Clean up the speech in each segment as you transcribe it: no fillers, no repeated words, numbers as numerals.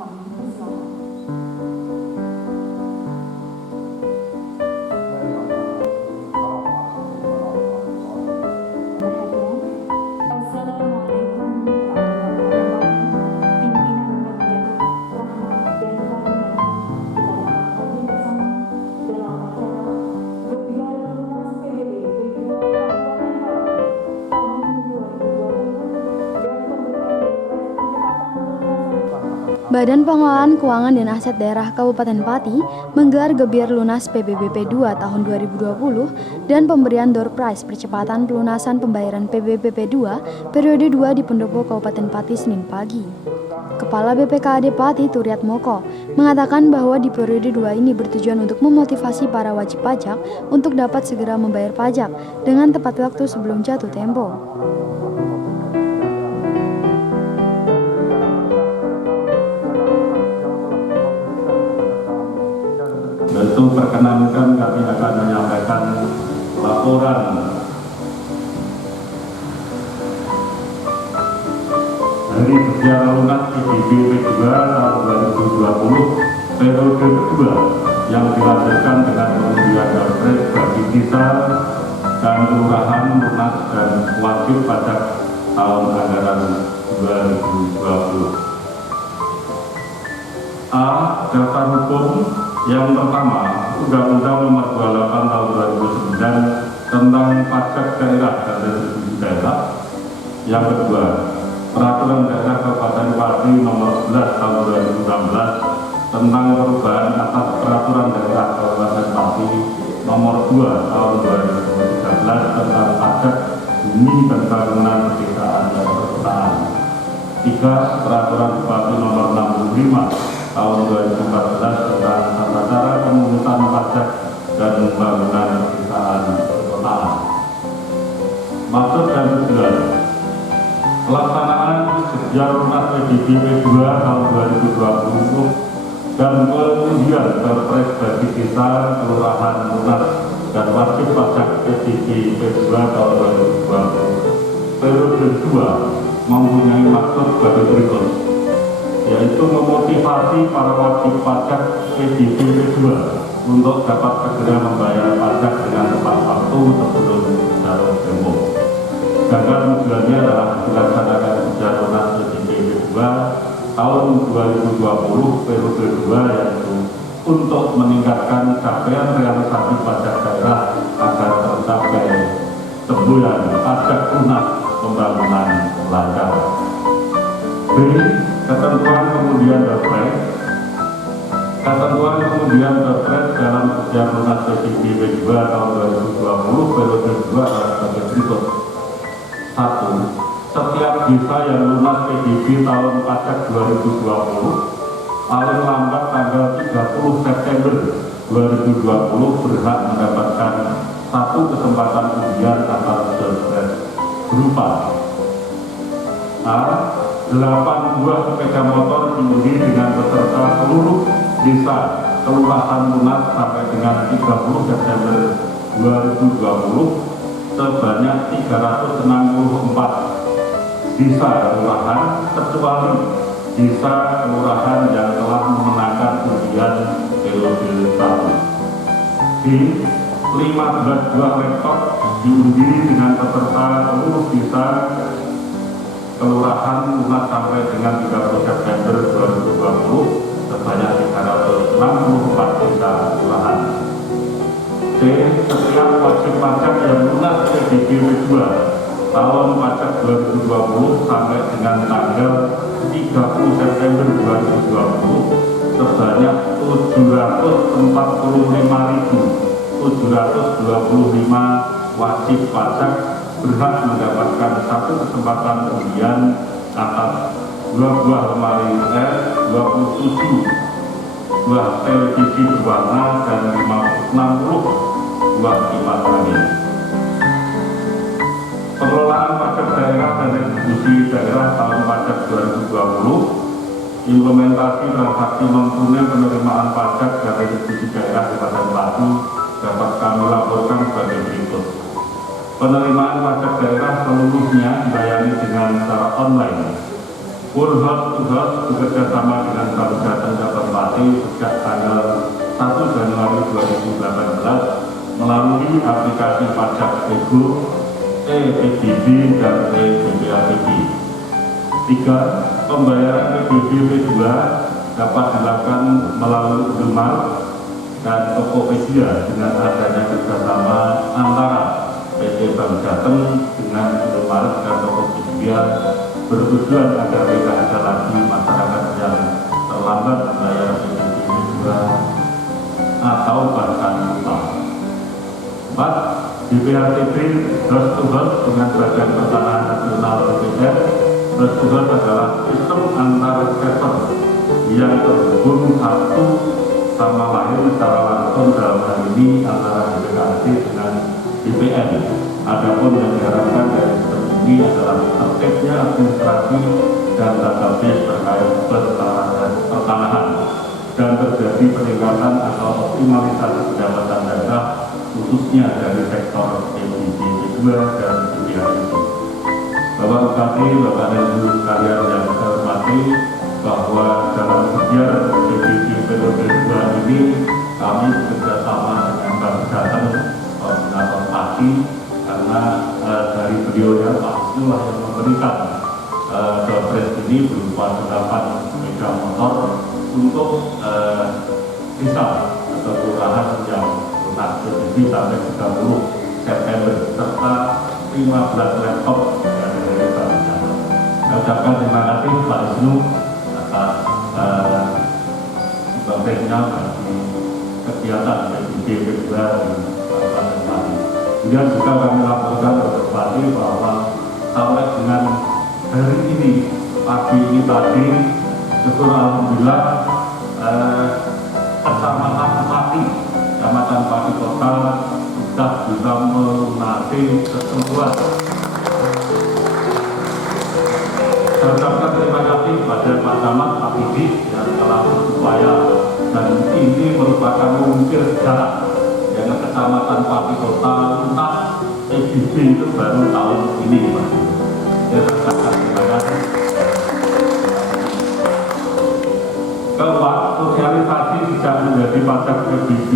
Kami persilakan. Assalamualaikum warahmatullahi wabarakatuh. Pimpinan menyambut rahmat dan karunia kita dapat hadir bersama dalam acara Gebiar Lunas PBB Kedua Kabupaten Pati tahun 2020 dan pemberian Depres Percepatan Lunasan. Badan Pengelolaan Keuangan dan Aset Daerah Kabupaten Pati menggelar Gebiar Lunas PBBP 2 tahun 2020 dan pemberian door prize percepatan pelunasan pembayaran PBBP 2 periode 2 di Pendopo Kabupaten Pati Senin pagi. Kepala BPKAD Pati Turiat Moko mengatakan bahwa di periode 2 ini bertujuan untuk memotivasi para wajib pajak untuk dapat segera membayar pajak dengan tepat waktu sebelum jatuh tempo. Tentu perkenankan kami akan menyampaikan laporan dari sejarah lunas PBBP 2 tahun 2020 periode kedua yang dilanjutkan dengan pengundian Depres bagi desa dan kelurahan lunas dan wajib pajak tahun anggaran 2020. A. Dasar hukum. Yang pertama, Undang-Undang Nomor 28 Tahun 2009 tentang pajak daerah dan retribusi daerah. Yang kedua, Peraturan Daerah Kabupaten Pati Nomor 11 Tahun 2016 tentang perubahan atas Peraturan Daerah Kabupaten Pati Nomor 2 Tahun 2013 tentang pajak bumi dan bangunan pedesaan dan perkotaan. 3. Peraturan Bupati Nomor 65 Tahun 2014 tentang tata cara pemungutan pajak dan bangunan pedesaan perkotaan. Maksud dan tujuan pelaksanaan Gebiar Lunas PBBP 2 tahun 2020 dan pengundian Depres bagi desa, kelurahan lunas dan wajib pajak PBBP 2 tahun 2020 periode 2 mempunyai maksud sebagai berikut, yaitu memotivasi para wajib pajak PBBP 2 untuk dapat segera membayar pajak dengan tepat waktu sebelum jatuh tempo. Sedangkan tujuannya adalah dilaksanakan Gebiar Lunas PBBP 2 tahun 2020 periode 2, yaitu untuk meningkatkan capaian realisasi pajak daerah agar tercapai semboyan pajak lunas pembangunan lancar. B. Ketentuan kemudian Depres. Ketentuan kemudian Depres dalam Gebiar Lunas PBBP 2 tahun 2020 periode 2 adalah sebagai berikut. 1. Setiap desa yang lunas PBB tahun pajak 2020 paling lambat tanggal 30 September 2020 berhak mendapatkan satu kesempatan undian atas Depres berupa A. 8 buah sepeda motor diundi dengan peserta seluruh desa kelurahan lunas sampai dengan 30 September 2020 sebanyak 364 desa kelurahan kecuali desa kelurahan yang telah memenangkan undian periode 1. B. 15 buah laptop diundi dengan peserta seluruh desa kelurahan lunas sampai dengan 30 September 2020 sebanyak 364 desa kelurahan. C. Setiap wajib pajak yang lunas PBBP 2 tahun pajak 2020 sampai dengan tanggal 30 September 2020 sebanyak 745.725 wajib pajak berhak mendapatkan satu kesempatan undian atas 2 buah lemari es, 27 buah televisi berwarna dan 60 buah kipas angin. Pengelolaan pajak daerah dan retribusi daerah tahun pajak 2020, implementasi transaksi non-tunai penerimaan pajak dan retribusi daerah Kabupaten Pati dapat kami laporkan sebagai berikut. Penerimaan pajak daerah seluruhnya dilayani dengan cara online. Full house to house bekerjasama dengan Bank Pati sejak tanggal 1 Januari 2018 melalui aplikasi pajak Ego, e-PDB, dan e-BPATB. 3. Pembayaran PBB P2 dapat dilakukan melalui Indomaret dan Tokopedia dengan adanya kerjasama antara PT Bank Jateng dengan Indomaret dan Tokopedia bertujuan agar tidak ada lagi masyarakat yang terlambat membayar PBB P2 atau bahkan lupa. 4. BPATB host to host dengan Badan Pertanahan Nasional BPN. Host to host adalah sistem antar server yang terhubung satu sama lain secara langsung, dalam hal ini antara BPKAD dengan BPN. Adapun yang diharapkan dari sistem ini adalah tertibnya administrasi dan database terkait pertanahan dan terjadi peningkatan atau optimalisasi pendapatan daerah khususnya dari sektor PBB 2 dan BPATB. Bapak Bupati, Bapak dan Ibu sekalian yang saya hormati, bahwa dalam sejarah PBB periode 2 ini kami bekerjasama dengan Bank Jateng, Koordinator Pati, karena dari beliau yang Pak Wisnu yang memberikan dompet ini berupa 8 sepeda motor untuk desa atau kelurahan yang lunas jadi sampai 30 September serta 15 laptop dari Bank Jateng. Saya ucapkan terima kasih Pak Wisnu atas dompetnya bagi kegiatan PBB kedua di Kabupaten Pati. Kemudian juga kami laporkan kepada Pati bahwa sampai dengan hari ini, pagi ini tadi, syukur alhamdulillah Kecamatan Pati Kota sudah bisa melunasi kesembuhan. Saya ucapkan terima kasih kepada Pak Camat, Pak Didi yang telah berupaya, dan ini merupakan mungkin sejarah yang Kecamatan Pati Kota lunas PBB itu baru tahun ini, Pak. Saya ucapkan terima kasih. Keempat, sosialisasi sejak menjadi pajak PBB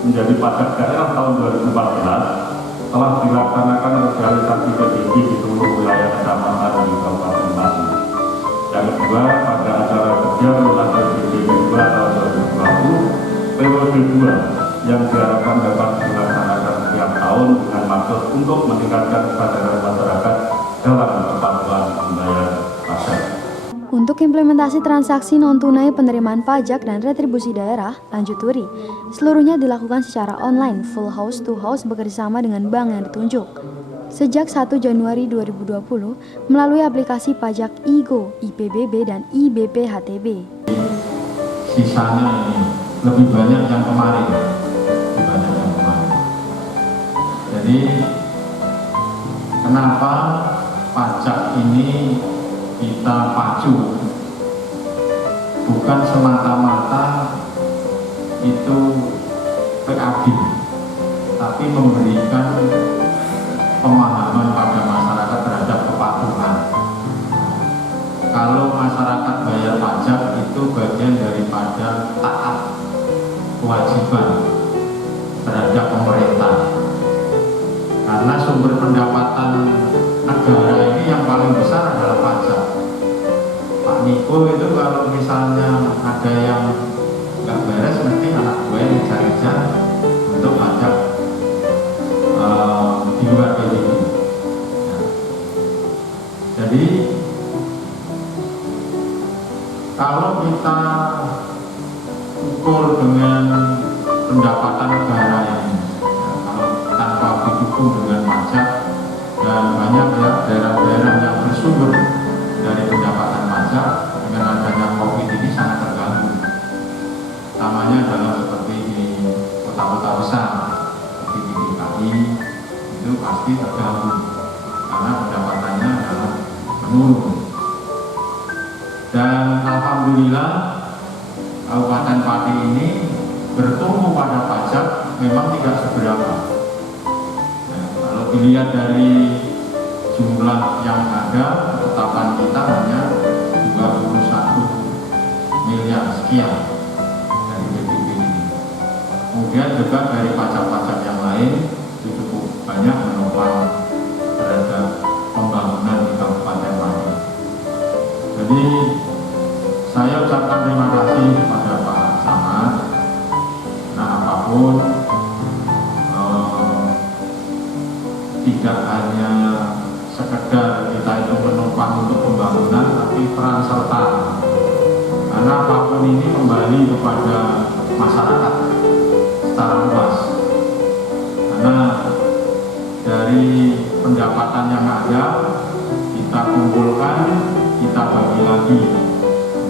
menjadi pajak daerah tahun 2014 telah dilaksanakan sosialisasi PBB di seluruh wilayah kecamatan di Kabupaten Pati. Yang kedua, pada acara kerja lunas PBB 2 tahun 2020 periode 2 yang diharapkan dapat dilaksanakan setiap tahun dengan maksud untuk meningkatkan kesadaran masyarakat dalam kepatuhan membayar pajak. Untuk implementasi transaksi non-tunai penerimaan pajak dan retribusi daerah, lanjut Turi, seluruhnya dilakukan secara online, full house to house bekerjasama dengan bank yang ditunjuk. Sejak 1 Januari 2020, melalui aplikasi pajak Ego, IPBB, dan IBPHTB. Sisanya ini lebih banyak yang kemarin, Jadi, kenapa pajak ini kita pacu, bukan semata-mata itu PAD, tapi memberikan pemahaman pada masyarakat terhadap kepatuhan. Kalau masyarakat bayar pajak itu bagian daripada taat kewajiban terhadap pemerintah, karena sumber pendapatan negara ini yang paling besar adalah pajak. Pak Niko itu kalau misalnya ada yang nggak beres, mesti anak gue yang dicari-cari untuk pajak di luar PBB. Jadi kalau kita ukur dengan pendapatan negara ini, kalau tanpa didukung dengan pajak, dan banyak ya daerah-daerah yang bersumber dari pendapatan pajak, dengan adanya COVID ini sangat terganggu. Utamanya adalah seperti di kota-kota besar, seperti di DKI, itu pasti terganggu karena pendapatannya adalah menurun. Dan alhamdulillah Kabupaten Pati ini bertumbuh pada pajak memang tidak seberapa. Kalau dilihat dari jumlah yang ada, ketetapan kita hanya 21 miliar sekian dari PBB ini. Kemudian juga dari pajak-pajak yang lain itu cukup banyak menopang terhadap pembangunan di Kabupaten Pati. Jadi saya ucapkan terima kasih kepada Pak Camat. Nah, apapun tidak hanya sekedar kita itu menopang untuk pembangunan, tapi peran serta, karena apapun ini kembali kepada masyarakat secara luas. Karena dari pendapatan yang ada kita kumpulkan, kita bagi lagi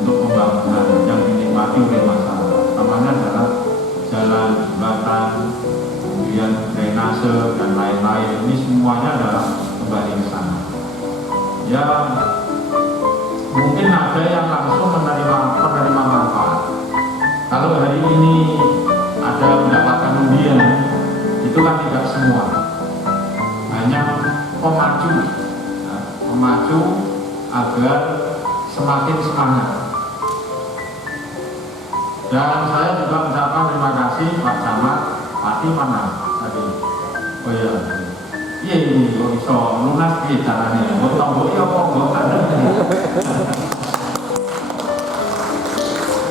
untuk pembangunan yang dinikmati oleh masyarakat. Namanya adalah jalan, jembatan, kemudian drainase dan lain-lain. Ini semuanya adalah kembali ke sana. Ya, mungkin ada yang langsung menerima manfaat. Kalau hari ini ada mendapatkan undian, itu kan tidak semua. Hanya pemacu, memacu agar semakin semangat. Dan saya juga mengucapkan terima kasih Pak Camat. Pati mana tadi? Oh iya, ini kok bisa lunas di caranya. Mau tombol ya kok nggak ada.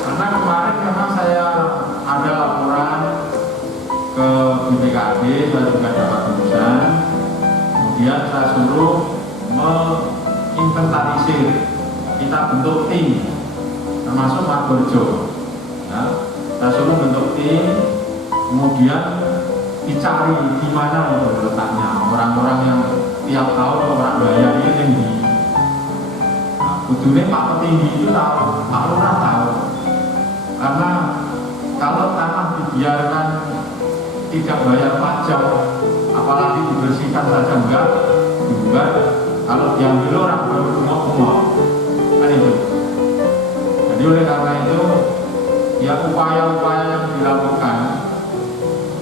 Karena kemarin memang saya ada laporan ke BPKB, saya juga dapat tulisan. Kemudian saya suruh menginventarisir, kita bentuk tim, termasuk Pak Borjo. Ya, saya suruh bentuk tim, kemudian dicari di mana letaknya orang-orang yang tiap tahun orang bayar ini tinggi. Nah, kudune Pak Petinggi itu tahu, Pak Lurah tahu. Karena kalau tanah dibiarkan tidak bayar pajak, apalagi dibersihkan saja enggak, juga kalau diambil orang baru kumok-kumok, kan itu. Jadi oleh karena itu, ya upaya-upaya yang dilakukan,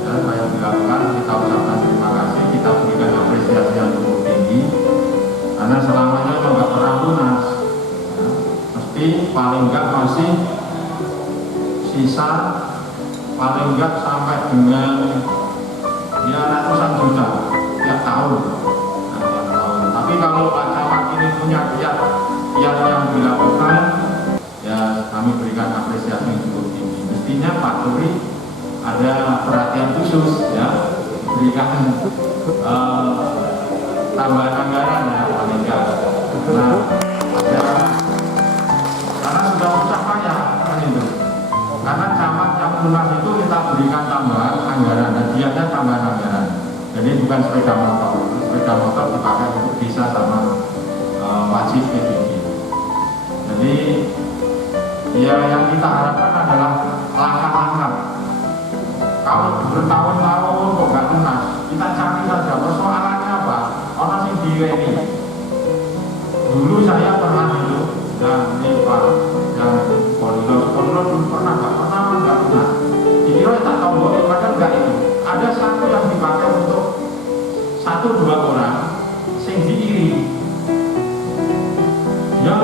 kita ucapkan terima kasih, kita berikan apresiasi yang cukup tinggi, karena selamanya memang nggak pernah lunas. Ya, mesti paling enggak masih sisa, paling enggak sampai dengan ya ratusan juta tiap tahun. Tapi kalau Pak Camat ini punya kiat yang dilakukan, ya kami berikan apresiasi yang cukup tinggi. Mestinya Pak Turi ada perhatian khusus, ya, berikan tambahan anggaran ya paling enggak. Nah, ya, karena sudah susah payah kan itu. Karena camat yang lunas itu kita berikan tambahan anggaran, hadiahnya tambahan anggaran. Jadi bukan sepeda motor dipakai untuk bisa sama wajib PBB. Jadi ya yang kita harapkan adalah langkah-langkah. Kalau bertahun-tahun kok nggak lunas, kita cari saja persoalannya apa. Orang sih direni. Dulu saya pernah itu, dan ini Pak yang koridor belum pernah nggak lunas. Dikira tak tahu bahwa padahal nggak itu. Ada satu yang dipakai untuk 1-2 orang, sing diiri. Yang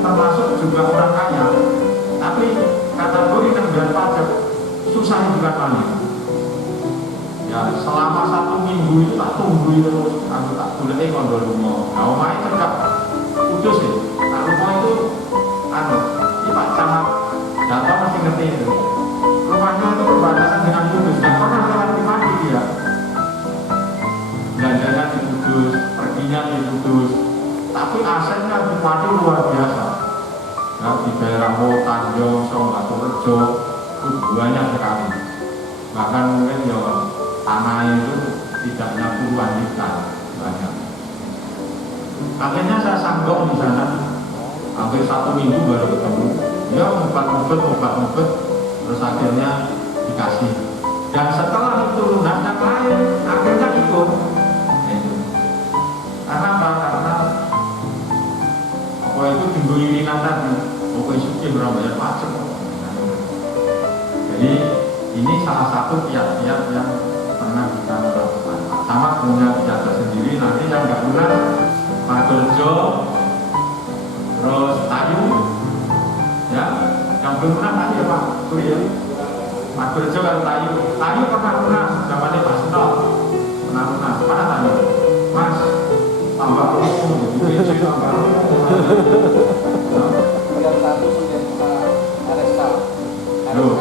termasuk juga orang kaya, tapi kategori tanggungan pajak susah juga paling. Ya selama 1 minggu itu tak tunggu terus, aku tak boleh kondo rumah. Nah omah itu tak putus ya. Nah rumah itu, ini Pak Camat datang masih ngerti itu. Rumahnya itu berbatasan dengan Kudus, nggak pernah lewat di Pati dia. Belanjanya di Kudus, perginya di Kudus, tapi asetnya di Pati luar biasa. Nah, di daerah Tanjung, Baturejo, itu banyak sekali. Bahkan mungkin ya tanah itu tidak hanya puluhan hektar, banyak. Akhirnya saya sanggup di sana, hampir 1 minggu baru ketemu. Ya obat-obat, terus akhirnya dikasih. Dan setelah itu lunas yang lain akhirnya ikut. Karena apa? Karena apa itu tinggu irinan tadi, pokoknya suci berapa bayar pajak. Jadi ini salah satu kiat-kiat yang pernah kita lakukan. Sama punya kiat tersendiri. Nanti yang nggak lunas, Pak Dorjo, terus Ayu, ya Yang belum lunas tadi ya Pak Suri ya. Mas Berjo kan Tayu pernah lunas zamannya Pak Sino, pernah lunas. Mana Tayu? Mas tambah umum, jadi tambah umum. Yang satu sudah RSK. Loh.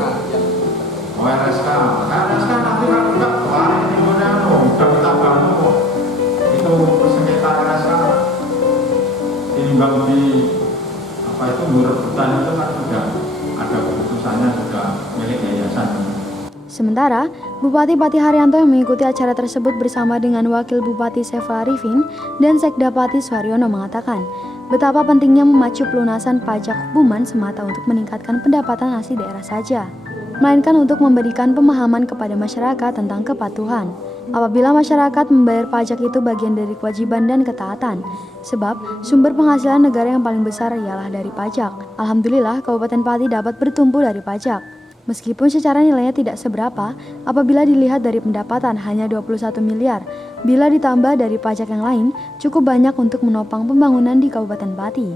Oh RSK nanti kan enggak kemarin ini udah ditambah kok. Itu persengketa RSK timbang di apa itu rebutan itu kan sudah ada keputusannya, sudah milik yayasan. Sementara, Bupati Patih Haryanto yang mengikuti acara tersebut bersama dengan Wakil Bupati Saiful Arifin dan Sekda Patih Suharyono mengatakan betapa pentingnya memacu pelunasan pajak hukuman semata untuk meningkatkan pendapatan asli daerah saja, melainkan untuk memberikan pemahaman kepada masyarakat tentang kepatuhan. Apabila masyarakat membayar pajak itu bagian dari kewajiban dan ketaatan, sebab sumber penghasilan negara yang paling besar ialah dari pajak. Alhamdulillah, Kabupaten Patih dapat bertumpu dari pajak. Meskipun secara nilainya tidak seberapa, apabila dilihat dari pendapatan hanya 21 miliar, bila ditambah dari pajak yang lain, cukup banyak untuk menopang pembangunan di Kabupaten Patih.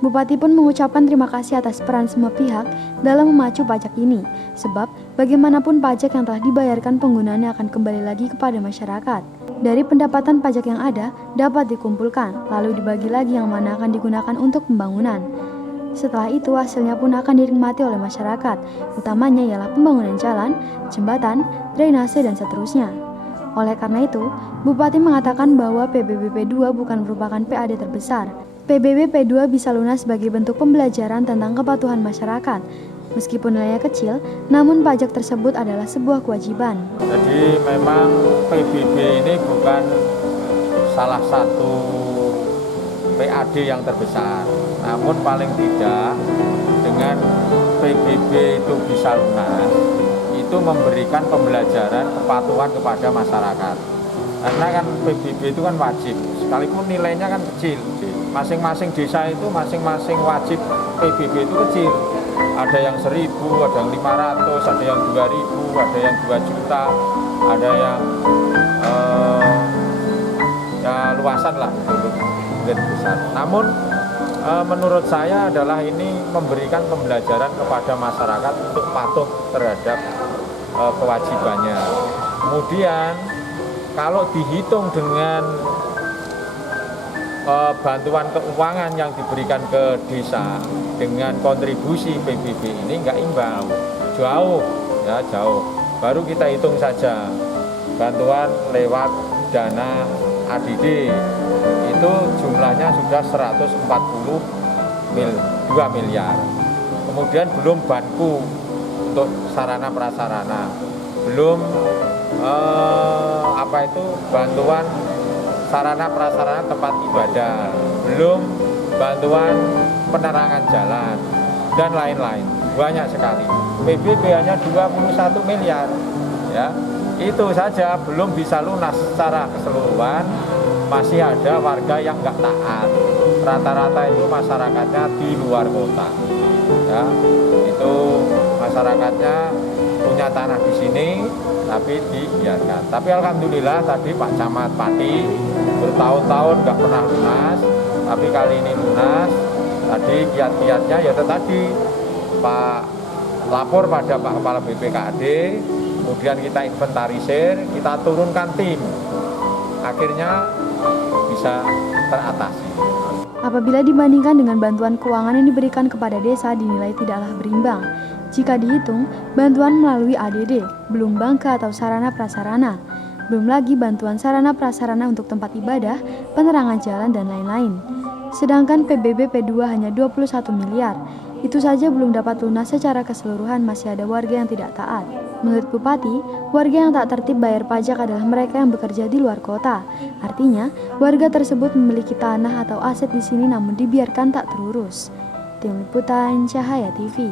Bupati pun mengucapkan terima kasih atas peran semua pihak dalam memacu pajak ini, sebab bagaimanapun pajak yang telah dibayarkan penggunaannya akan kembali lagi kepada masyarakat. Dari pendapatan pajak yang ada dapat dikumpulkan, lalu dibagi lagi yang mana akan digunakan untuk pembangunan. Setelah itu hasilnya pun akan dinikmati oleh masyarakat, utamanya ialah pembangunan jalan, jembatan, drainase, dan seterusnya. Oleh karena itu, Bupati mengatakan bahwa PBBP 2 bukan merupakan PAD terbesar. PBBP 2 bisa lunas sebagai bentuk pembelajaran tentang kepatuhan masyarakat. Meskipun nilainya kecil, namun pajak tersebut adalah sebuah kewajiban. Jadi memang PBB ini bukan salah satu PAD yang terbesar, namun paling tidak dengan PBB itu bisa lunas, itu memberikan pembelajaran kepatuhan kepada masyarakat. Karena kan PBB itu kan wajib, sekalipun nilainya kan kecil. Masing-masing desa itu masing-masing wajib PBB itu kecil. Ada yang 1.000, ada yang 500, ada yang 2.000, ada yang 2 juta, ada yang ya luasan lah mungkin besar. Namun menurut saya adalah ini memberikan pembelajaran kepada masyarakat untuk patuh terhadap kewajibannya. Kemudian kalau dihitung dengan bantuan keuangan yang diberikan ke desa dengan kontribusi PBB ini nggak imbang, jauh. Baru kita hitung saja bantuan lewat dana ADD itu jumlahnya sudah 142 miliar. Kemudian belum banku untuk sarana prasarana, belum bantuan sarana prasarana tempat ibadah, belum bantuan penerangan jalan dan lain-lain. Banyak sekali. PBB hanya 21 miliar. Ya. Itu saja belum bisa lunas secara keseluruhan. Masih ada warga yang nggak taat. Rata-rata itu masyarakatnya di luar kota. Ya. Itu masyarakatnya punya tanah di sini tapi dibiarkan. Tapi alhamdulillah tadi Pak Camat Patih bertahun-tahun nggak pernah lunas, tapi kali ini lunas. Tadi kiat-kiatnya ya tadi Pak lapor pada Pak Kepala BPKAD, kemudian kita inventarisir, kita turunkan tim, akhirnya bisa teratasi. Apabila dibandingkan dengan bantuan keuangan yang diberikan kepada desa dinilai tidaklah berimbang. Jika dihitung, bantuan melalui ADD, belum bangka atau sarana prasarana, belum lagi bantuan sarana prasarana untuk tempat ibadah, penerangan jalan, dan lain-lain. Sedangkan PBB P2 hanya 21 miliar, itu saja belum dapat lunas secara keseluruhan, masih ada warga yang tidak taat. Menurut Bupati, warga yang tak tertib bayar pajak adalah mereka yang bekerja di luar kota. Artinya, warga tersebut memiliki tanah atau aset di sini namun dibiarkan tak terurus. Tim Liputan Cahaya TV.